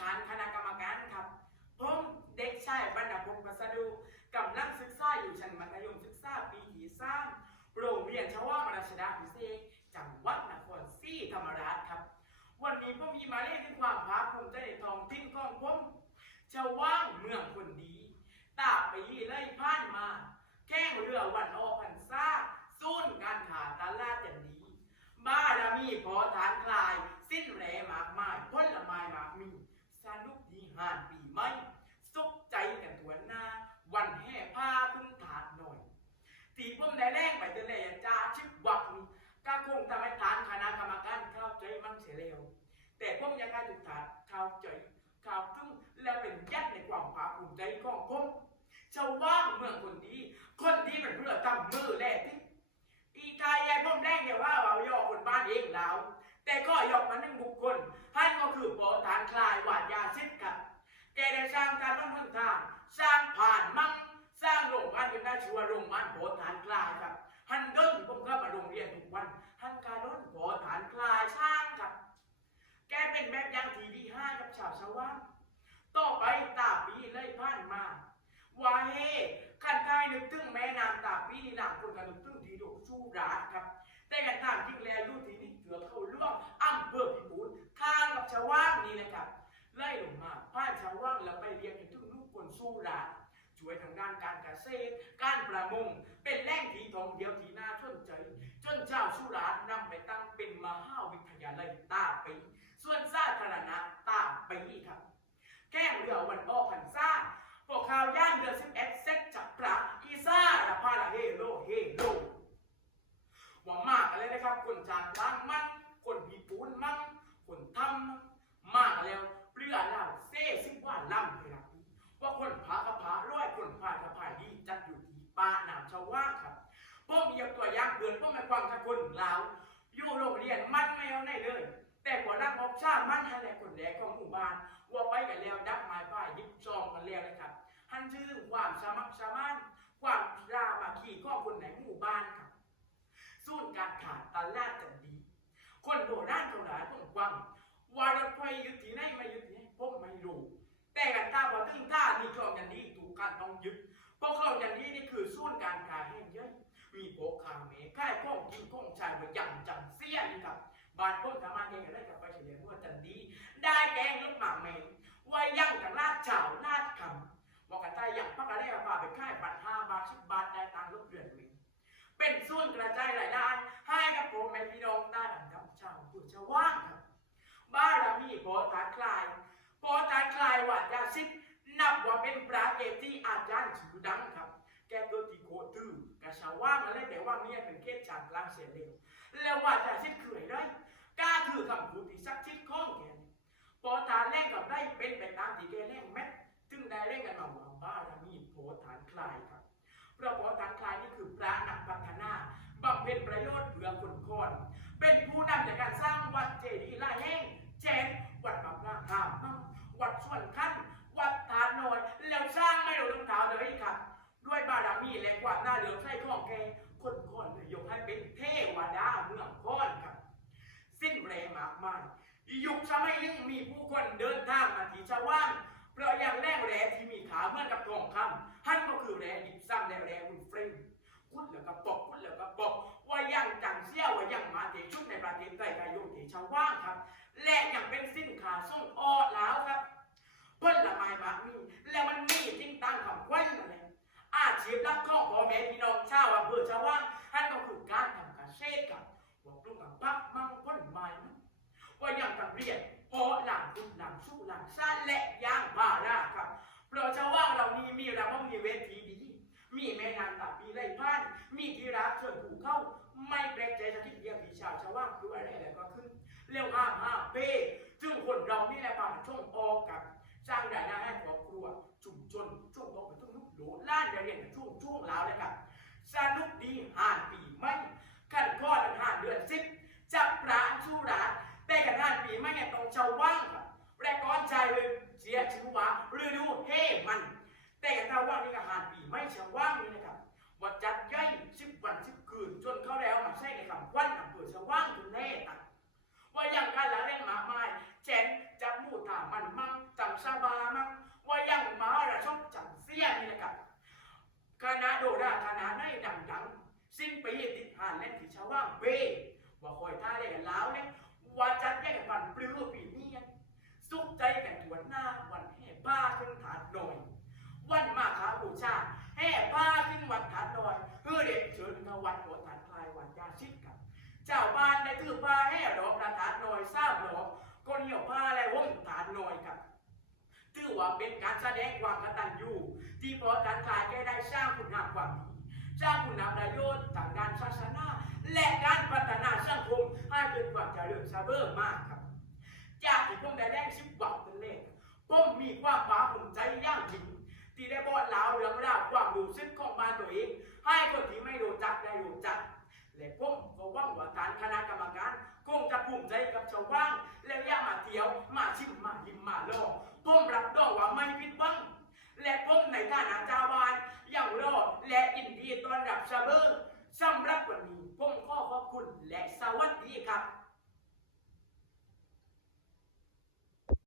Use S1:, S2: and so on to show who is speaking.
S1: ฐานคณะกรรมการครับผมเด็กชายบรรณพงศ์พัสดุกำลังศึกษาอยู่ชั้นมัธยมศึกษาปีที่สามโรงเรียนชวามราชดาพิเศษจังหวัดนครศรีธรรมราชครับ วันนี้ผมมีมาเล่นถึงความภาคภูมิใจในทองถิ่นของผมชาวว่างเมืองคนดีตาปยี่ไล่ผ่านมา แก้งเรือวันออกพรรษาสู้นการขาตลาดอย่างดีบารมีพอฐานคลาย สิ้นแรงมากมายผลไม้มากมี สนุกดีหานปีไม่สุขใจกันตัวหน้า วันแห่ผ้าพึ่งถาดหน่อย ตีผมได้แรงไปเจอเลยจ้าชิบวักนี่ก็คงทำให้ฐานคณะกรรมการเข้าใจมั่งเสียแล้ว แต่ผมยังการถูกฐานเข้าใจเข้าถึงและเป็นยัดในความภาคภูมิใจของผมชาวว่างเมืองคนดี คนดีเป็นเพื่อทำมือแลที่อีกายยายพ่อมแดงเดียวว่าเราย่อคนบ้านเองเราแต่ก็ยอกมาหนึ่งบุคคลท่านก็คือปอฐานคลายหวาดยาซิดกับแกได้สร้างการบ้านเมืองทางสร้างผ่านมั่งสร้างโรงงานเป็นได้ชื่อว่าโรงงานโปฐานคลายครับฮันเดินที่ผมเข้ามาโรงเรียนทุกวันโปฐานคลายช่างครับ แก เป็นแบบอย่างที่ดีห้ากับชาวชาวบ้านต่อไปตาปีเลยผ่านมาว่าเฮขันกายนึกถึงแม่นางตาปีนี่นางคนกันนึกถึงทีโดสู้ราครับ แต่กันตามจริงแล้วอยู่ที่นี่เกือบเข้าร่วมอำเภอพิบูลข้างกับชาวว่างนี่นะครับไล่ลงมาผ่านชาวว่างแล้วไปเรียนจนถึงลูกคนสู้ราชช่วยทางด้านการเกษตร การประมง เป็นแหล่งที่ท่องเที่ยวที่น่าสนใจ จนชาสุราษฎร์นำไปตั้งเป็นมหาวิทยาลัยตาปี ส่วนสาธารณะตาปีครับ แก้งเรือวันออกพรรษาพวกข่าวย่านเรือสิบเอ็ดเซ็ตจับพระอีซ่าละพาละเฮโลเฮโลหวังมากอะไรนะครับ คนจางล้างมัน คนผีปูนมั่งคนทำมากแล้วเรือเล่าเซ่สิว่าล่ำเลยครับว่าคนผากระผาร้อยคนพากระพายดีจัดอยู่ที่ป่าหนามชาวว่าครับพ่อมียกตัวอย่างเกินพ่อมาความทักคนลาวอยู่โรงเรียนมันไม่เอาไหนเลย แต่หัวหน้าออกชาติมันให้แหละคนแรกของหมู่บ้านว่าไปกันแล้วดับไม้ป้ายยิบซองกันแล้วนะครับท่านชื่อความสามัคสามานความรามาคีขอคนในหมู่บ้านครับสูนการขาดตลาดจันดี คนโบราณโบราณต้องฟังว่ารถไฟยึดที่ไหนไม่ยึดที่ไหนผมไม่รู้แต่กันตาพอถึงท่ามีคลองยันดีถูกการต้องยึดเพราะคลองยันดีนี่คือสูนการขายแห่งย่อยมีโปกคาเมค่ายข้องกินข้องชายมายั่งจังเสี้ยนครับ บ้านพ้นทำมาเองกันได้กับไปเฉลี่ยว่าจันดีได้แกงลูกหมากเมงไว้ยั่งกับลาดเฉาลาดคำบอกกันใต้อย่างพักกันได้เอาป่าไปค่ายบัตรห้าบาทสิบบาทได้ตังลูกเดือนหนึ่งเป็นส่วนกระจายรายได้ให้กับผมแม่พี่น้องใต้ดังกับชาวผู้ชาวว่างครับบ้านเรามีโบฐานคลายโบฐานคลายวัดยาซิดนับว่าเป็นพระเกศที่อาจารย์ชื่อดังครับแกเกิดที่โคตือกับชาวว่างมาเล่นแต่ว่าเมียเป็นเขตชานลางเสียเร็วแล้ววัดยาซิดคืออะไร กล้าคือคำพูดที่สักชิดข้องแกพอฐานแรงกับได้เป็นไปตามที่แกแรงแม้จึงได้แรงกันมาว่าบ้ารามีโพฐานคลายครับเพราะโพฐานคลายนี่คือพระนักพัฒนาบำเพ็ญประโยชน์เพื่อคนคนเป็นผู้นำในการสร้างวัดเจดีย์ลายแห้งแจก มากมายยุคสมัยหนึงมีผู้คนเดินทางมาที่ชาวว่างเพราะอย่างแรกแร่ที่มีขาเหมือนกับทองคำท่านก็คือแร่ดิบซ้ำและแร่อุ่นเฟรมคุดแล้วก็ปอกคุดแล้วก็ปอกว่ายังจังเซี่ยวว่ายังมาเตชุดในประเทศใต้กายุที่ชาวว่างครับ และยังเป็นสินค้าส่งออกแล้วครับเพิ่นละไม้มากมีแล้วมันมีจริงตั้งคำควันมาเลยอาชีพหลักของพ่อแม่พี่น้องชาวอำเภอชาวว่างท่านก็คือการทำเกษตรครับว่าปลูกกับพักมั่งพ้นไม้มั่ง ว่าอย่างกับเรียนเพราะหลังคุณหลังสู้หลังสั้นและย่างพาราครับ เพราะชาวว่างเรานี้มีเราว่ามีเวทีดี มีแม่นางตาปีไล่บ้าน มีที่รักเชิญผูเข้า ไม่แปลกใจจะคิดเรียกผีชาวชาวว่างคืออะไรอะไรก็ขึ้นเร็วห้าห้าเป้จึงคนเรานี่แหละผ่านช่วงออกกับสร้างรายได้ให้ครอบครัว ชุมชนช่วงต้องไปต้องลุกโหลล้านเรียนช่วงช่วงแล้วเลยครับสนุกดีห่าน ละละเล่นหมาไม้เช่นจำมูตามันมั่งจำซาบามั่งว่ายังมาระช่องจำเสียนี่แหละครับคณะโดราคณะในดังๆสิ้นปีติดผ่านเล่นที่ชาวว่างเวว่าคอยท่าเล่นแล้วเนี่ยว่าจัดแย่งวันปลื้มปีนี่ยสุขใจแต่ถวหน้าวันแห่บ้าขึ้นฐานหน่อยวันมาคาบูชาแห่ผ้าขึ้นวัดฐานดอยเพื่อเด็กเชิญนวันหัวฐานคลายวันยาชิดกับ เจ้าบ้านในตื้อผ้าแห่ดอ ยทราบหรอก็เหนียวผ้าและวงฐานหน่อยครับถือว่าเป็นการแสดงความกตัญญูที่พอการกลายแก้ได้สร้างคุณงามความดีสร้างคุณงามประโยชน์ทางด้านศาสนา และการพัฒนาสังคมให้เกิดความเจริญเสมอมากครับ จากที่ผมได้แรงชิบหวังเป็นเลขผมมีความภาคภูมิใจอย่างจริงที่ได้บอกเล่าเรื่องราวความรู้สึกของบ้านตัวเองให้คนที่ไม่รู้จักได้รู้จักและผมก็หวังว่าการคณะกรรมการ คงจะภูมิใจกับชาวบ้านและอย่ามาเที่ยว มาชิมมายิ้มมาลองผมรับรองว่าไม่ผิดหวังและผมในฐานะเจ้าวานยังรอดและอินดีต้อนรับชาเบอร์สำหรับวันนี้ผมขอขอบคุณและสวัสดีครับ